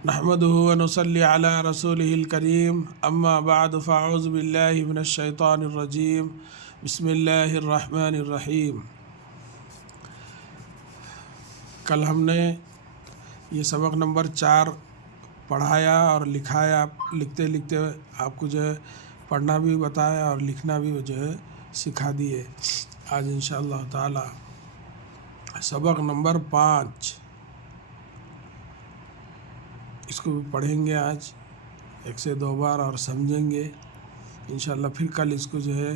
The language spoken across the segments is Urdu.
نحمده ونصلي على رسوله الكريم اما بعد فاعوذ بالله من الشیطان الرجیم بسم اللہ الرحمن الرحیم۔ کل ہم نے یہ سبق نمبر 4 پڑھایا اور لکھایا، لکھتے لکھتے آپ کو جو ہے پڑھنا بھی بتایا اور لکھنا بھی جو ہے سکھا دیے۔ آج انشاءاللہ تعالی سبق نمبر 5 اس کو بھی پڑھیں گے آج 1 سے 2 بار اور سمجھیں گے انشاءاللہ۔ پھر کل اس کو جو ہے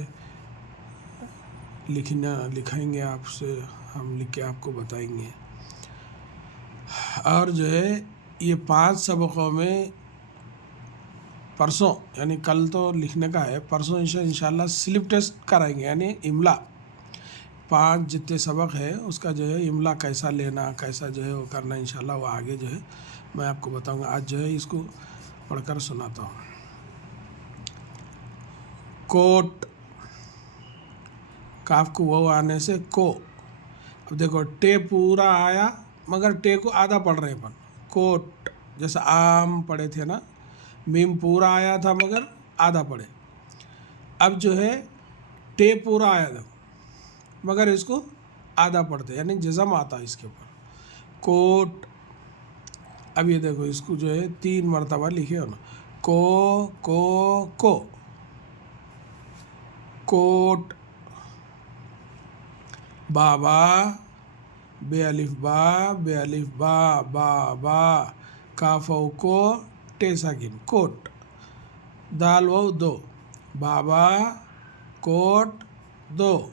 لکھیں گے، آپ سے ہم لکھ کے آپ کو بتائیں گے۔ اور جو ہے یہ 5 سبقوں میں پرسوں یعنی کل تو لکھنے کا ہے، پرسوں انشاءاللہ سلپ ٹیسٹ کرائیں گے، یعنی املا 5 جتنے سبق ہے اس کا جو ہے املا کیسا لینا، کیسا جو ہے وہ کرنا انشاءاللہ، وہ آگے جو ہے میں آپ کو بتاؤں گا۔ آج جو ہے اس کو پڑھ کر سناتا ہوں۔ کوٹ، کاف کو وہ آنے سے کو۔ اب دیکھو ٹے پورا آیا مگر ٹے کو آدھا پڑھ رہے ہیں اپن۔ کوٹ جیسا عام پڑھے تھے نا، میم پورا آیا تھا مگر آدھا پڑھے۔ اب جو ہے ٹے پورا آیا تھا مگر اس کو آدھا پڑھتے، یعنی جزم آتا اس کے اوپر۔ کوٹ، اب یہ دیکھو اس کو جو ہے 3 مرتبہ لکھے ہو نا، کو کوٹ۔ بابا، بے الف با با کاف و کو ٹے ساکن کوٹ۔ دال و دو، بابا کوٹ دو۔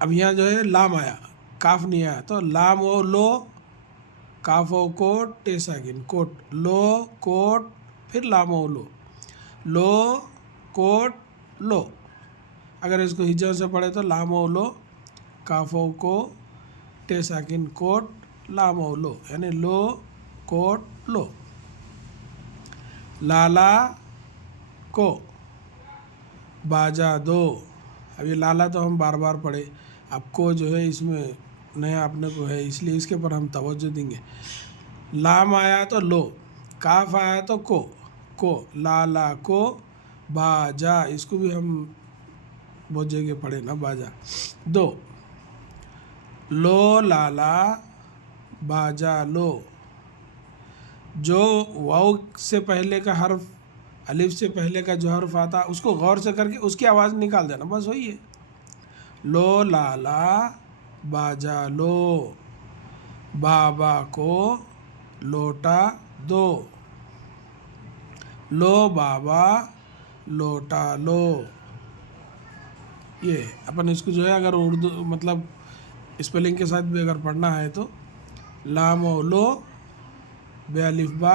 اب یہاں جو ہے لام آیا، کاف نہیں آیا، تو لام و لو، کاف و کوٹ ٹے ساکن کوٹ، لو کوٹ، پھر لام و لو کوٹ لو۔ اگر اس کو ہجا سے پڑھے تو لام و لو، کاف و کو ٹے ساکن کوٹ لام و لو، یعنی لو کوٹ لو۔ لالا کو، باجا دو۔ اب یہ لالا تو ہم بار بار پڑھے، اب کو جو ہے اس میں نیا اپنے کو ہے، اس لیے اس کے پر ہم توجہ دیں گے۔ لام آیا تو لو، کاف آیا تو کو لالا کو باجا، اس کو بھی ہم بہت جگہ پڑھے نا، باجا دو۔ لو لالا باجا لو۔ جو واو سے پہلے کا حرف، الف سے پہلے کا جو حرف آتا اس کو غور سے کر کے اس کی آواز نکال دینا، بس وہی ہے۔ لو لالا باجا لو، بابا کو لوٹا دو، لو بابا لوٹا لو۔ یہ اپن اس کو جو ہے اگر اردو مطلب اسپیلنگ کے ساتھ بھی اگر پڑھنا ہے تو لام و لو، بے الف با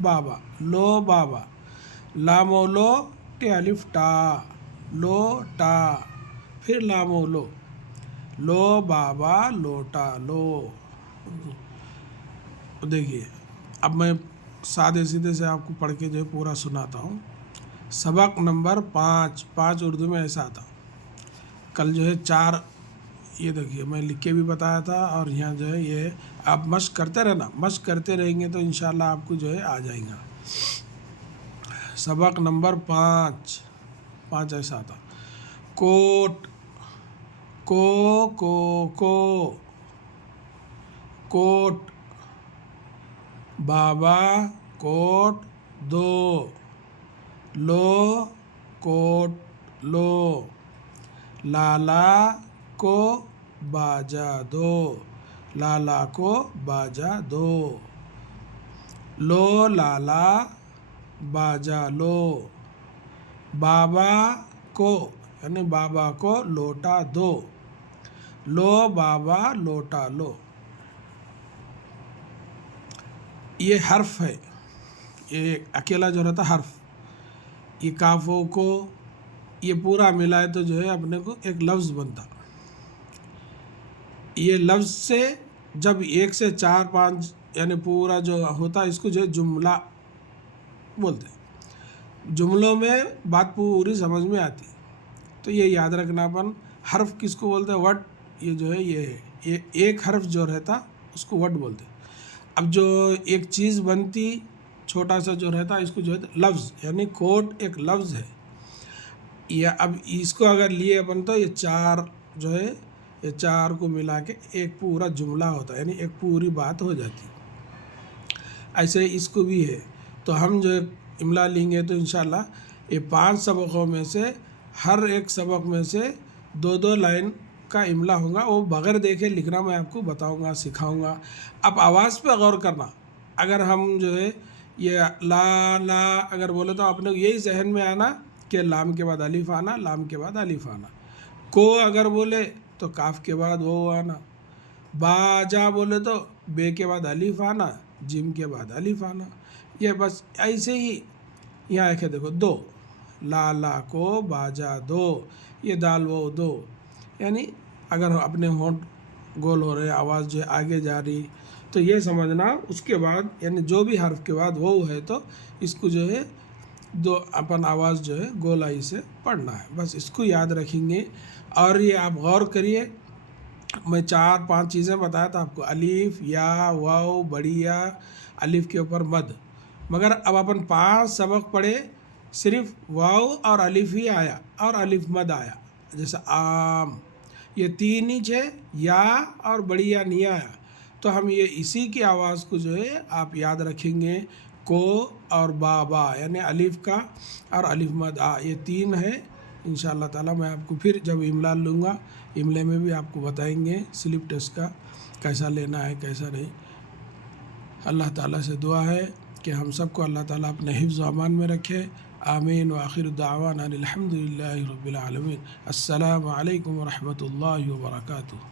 بابا لو بابا، لام و لو ٹے الف ٹا لو ٹا، پھر لام و لو بابا لوٹا لو۔ دیکھیے اب میں سادے سیدھے سے آپ کو پڑھ کے جو ہے پورا سناتا ہوں۔ سبق نمبر 5 اردو میں ایسا تھا، کل جو ہے 4 یہ دیکھیے میں لکھ کے بھی بتایا تھا، اور یہاں جو ہے یہ آپ مشق کرتے رہنا، مشق کرتے رہیں گے تو انشاءاللہ آپ کو جو ہے آ جائیں گا۔ سبق نمبر 5 ایسا تھا، کوٹ کوٹ، بابا کوٹ دو، لو کوٹ لو، لالا کو باجا دو، لالا کو باجا دو، لو لالا باجا لو، بابا کو یعنی بابا کو لوٹا دو، لو بابا لوٹا لو۔ یہ حرف ہے، یہ اکیلا جو رہتا حرف، یہ کافوں کو یہ پورا ملائے تو جو ہے اپنے کو ایک لفظ بنتا۔ یہ لفظ سے جب 1 سے 4 5 یعنی پورا جو ہوتا اس کو جو ہے جملہ بولتے ہیں۔ جملوں میں بات پوری سمجھ میں آتی، تو یہ یاد رکھنا اپن حرف کس کو بولتے ہیں، ورڈ۔ یہ جو ہے یہ ایک حرف جو رہتا اس کو ورڈ بولتے ہیں۔ اب جو ایک چیز بنتی چھوٹا سا جو رہتا اس کو جو ہے لفظ، یعنی کوٹ ایک لفظ ہے، یا اب اس کو اگر لیے اپن تو یہ چار جو ہے یہ چار کو ملا کے ایک پورا جملہ ہوتا ہے، یعنی ایک پوری بات ہو جاتی. ایسے اس کو بھی ہے. تو ہم جو املا لیں گے تو انشاءاللہ یہ 5 سبقوں میں سے ہر ایک سبق میں سے 2 لائن کا املا ہوگا، وہ بغیر دیکھے لکھنا میں آپ کو بتاؤں گا، سکھاؤں گا. اب آواز پہ غور کرنا. اگر ہم جو ہے یہ لا اگر بولے تو آپ نے یہی ذہن میں آنا کہ لام کے بعد الف آنا، لام کے بعد الف آنا. کو اگر بولے تو کاف کے بعد وہ آنا. با جا بولے تو بے کے بعد الف آنا، جیم کے بعد الف آنا. یہ بس ایسے ہی یہاں ایک ہے دیکھو دو، لا کو باجا دو، یہ دال وہ دو. یعنی اگر اپنے ہونٹ گول ہو رہے، آواز جو ہے آگے جا رہی، تو یہ سمجھنا اس کے بعد یعنی جو بھی حرف کے بعد وہ ہے تو اس کو جو ہے دو اپن آواز جو ہے گولائی سے پڑھنا ہے. بس اس کو یاد رکھیں گے. اور یہ آپ غور کریے، میں 4-5 چیزیں بتایا تھا آپ کو، الف، یا، واو، بڑی یا، الف کے اوپر مد. مگر اب اپن 5 سبق پڑھے صرف واو اور الف ہی آیا اور الف مد آیا، جیسے عام. یہ 3 ہی ہے، یا اور بڑی یا نہیں آیا. تو ہم یہ اسی کی آواز کو جو ہے آپ یاد رکھیں گے، کو اور با یعنی الف کا اور الف مد آ، یہ 3 ہے. انشاءاللہ تعالیٰ میں آپ کو پھر جب املا لوں گا، املے میں بھی آپ کو بتائیں گے سلپ ٹیسٹ کا کیسا لینا ہے کیسا نہیں. اللہ تعالیٰ سے دعا ہے کہ ہم سب کو اللہ تعالیٰ اپنے حفظ و امان میں رکھے. آمین. وآخر دعوانا الحمد للہ رب العالمین. السلام علیکم ورحمۃ اللہ وبرکاتہ.